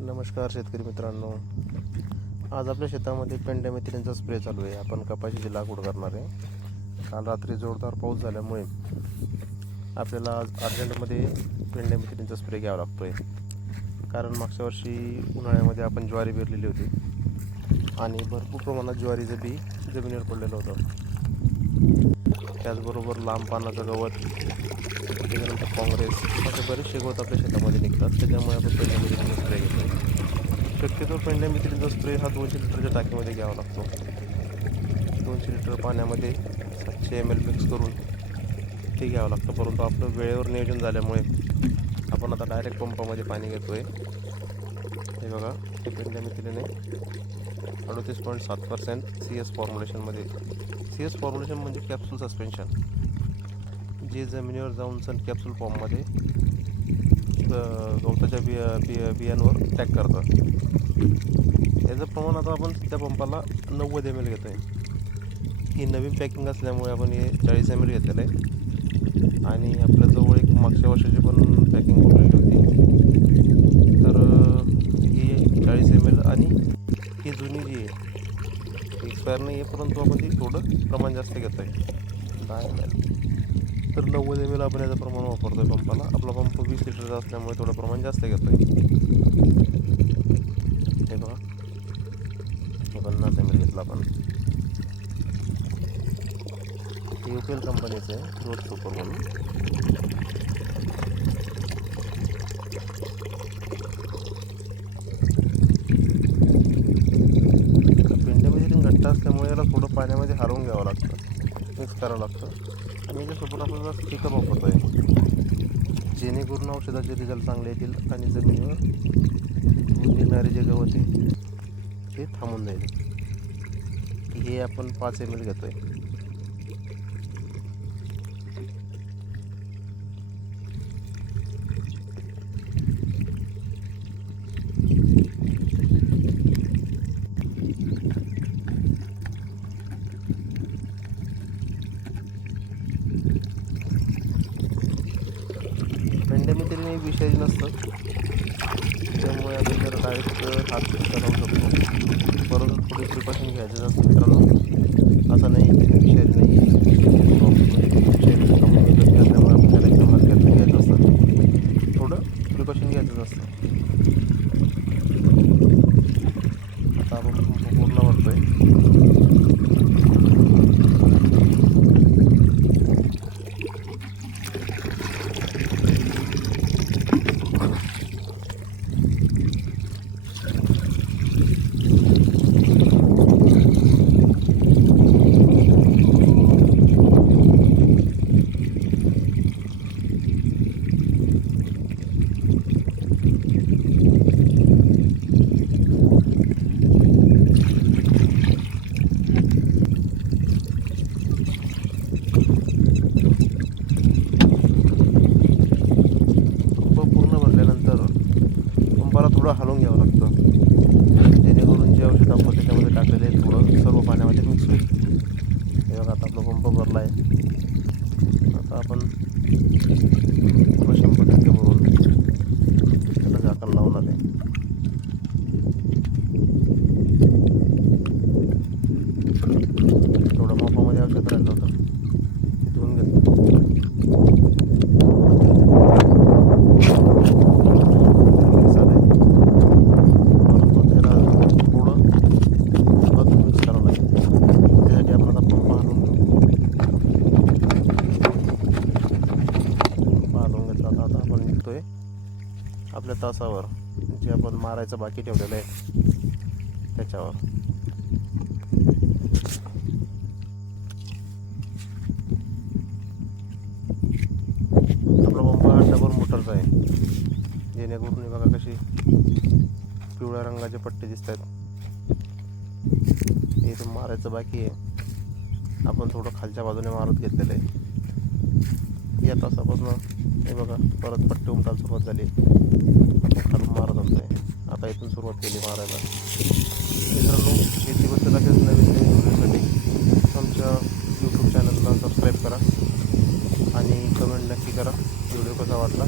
नमस्कार शेतकरी मित्रांनो, आज आपल्या शेतामध्ये पेंड्यामिथिलीनचा स्प्रे चालू आहे. आपण कपाशीची लागवड करणार आहे. काल रात्री जोरदार पाऊस झाल्यामुळे आपल्याला आज अर्जंटमध्ये पेंड्यामिथिलीनचा स्प्रे घ्यावा लागतो आहे. कारण मागच्या वर्षी उन्हाळ्यामध्ये आपण ज्वारी पेरलेली होती आणि भरपूर प्रमाणात ज्वारीचं बी जमिनीवर पडलेलं होतं. त्याचबरोबर लांब पानाचं गवत, त्याच्यानंतर काँग्रेस, असे बरेचसे गवत आपल्या शेतामध्ये निघतात. त्याच्यामुळे आपण पेंड्यामिथिलीनचा स्प्रे घेतो. शक्यतो पेंड्यामिथिलीनचा स्प्रे हा 200 लिटरच्या टाकीमध्ये घ्यावा लागतो. 200 लिटर पाण्यामध्ये 700 ml मिक्स करून ते घ्यावं लागतं. परंतु आपलं वेळेवर नियोजन झाल्यामुळे आपण आता डायरेक्ट पंपामध्ये पाणी घेतो आहे. हे बघा, हे पेंड्यामिथिलीन आहे 38.7% CS फॉर्म्युलेशनमध्ये. CS फॉर्म्युलेशन म्हणजे कॅप्सूल सस्पेन्शन, जे जमिनीवर जाऊन सन कॅप्सूल फॉर्ममध्ये गवताच्या बियांवर टॅग करतं. याचं प्रमाण आता आपण त्या पंपाला 90 ml घेतो आहे. ही नवीन पॅकिंग असल्यामुळे आपण हे 40 ml घेतलेलं आहे आणि आपल्याजवळ एक मागच्या वर्षाची पण पॅकिंग बनवलेली होती. तर ही 40 ml आणि ही जुनी जी आहे एक्सपायर नाही आहे, परंतु आपण ती थोडं प्रमाण जास्त घेतो आहे 10 ml. तर 90 ml आपण याचं प्रमाण वापरतो आहे पंपाला. आपला पंप 20 लिटरचा असल्यामुळे थोडं प्रमाण जास्त घेतो आहे. हे बघा, 50 ml घेतला आपण. UPL कंपनीचं आहे, ग्रोथ सुपर म्हणून. पेंड्यामिथिलीन घट्ट असल्यामुळे याला थोडं पाण्यामध्ये हरवून घ्यावं लागतं, मिक्स करावं लागतं आणि याच्यासोबत आपण जरा स्टिकर वापरतो आहे, जेणेकरून औषधाचे रिझल्ट चांगले येतील आणि जमिनीवर निघणारे जे गवत आहे ते थांबून जाईल. हे आपण 5 ml घेतो आहे. पेंड्यामिथिलीन हे विषारी नसतं, त्यामुळे आपण जर डायरेक्ट हात लावू शकतो. परंतु थोडी प्रिकॉशन घ्यायचं असतं मित्रांनो. असं नाही की ते विषारी नाही आहे, विषारी कमी कमी असल्यामुळे आपण त्याला एकदम हलक्यात घ्यायचं असतं. थोडं प्रिकॉशन घ्यायचं असतं. आता आपण पूर्ण वाटतो आहे. पंपाला थोडं हलवून घ्यावं लागतं, जेणेकरून जे औषध आपण त्याच्यामध्ये टाकलेले आहे थोडं सर्व पाण्यामध्ये मिक्स होईल. हे बघा, आता आपला पंप भरला आहे. आता आपण 100% भरून त्याला झाकण लावणार आहे. थोडं मापामध्ये औषध राहिलं होतं ते धुवून घेतलं. आपल्या तासावर जे आपण मारायचं बाकी ठेवलेलं आहे त्याच्यावर. आपला पंप हा डबल मोटरचा आहे, जेणेकरून हे बघा कशी पिवळ्या रंगाचे पट्टे दिसत आहेत. हे इथून मारायचं बाकी आहे, आपण थोडं खालच्या बाजूने मारत घेतलेलं आहे. या तासापासून हे बघा परत पट्टे उमटायला सुरुवात झाली. आपण खालून मारत असतोय. आता इथून सुरुवात केली मारायला. मित्रांनो, शेतीबद्दल असेच नवीन व्हिडिओसाठी आमच्या यूट्यूब चॅनलला सबस्क्राईब करा आणि कमेंट नक्की करा व्हिडिओ कसा वाटला.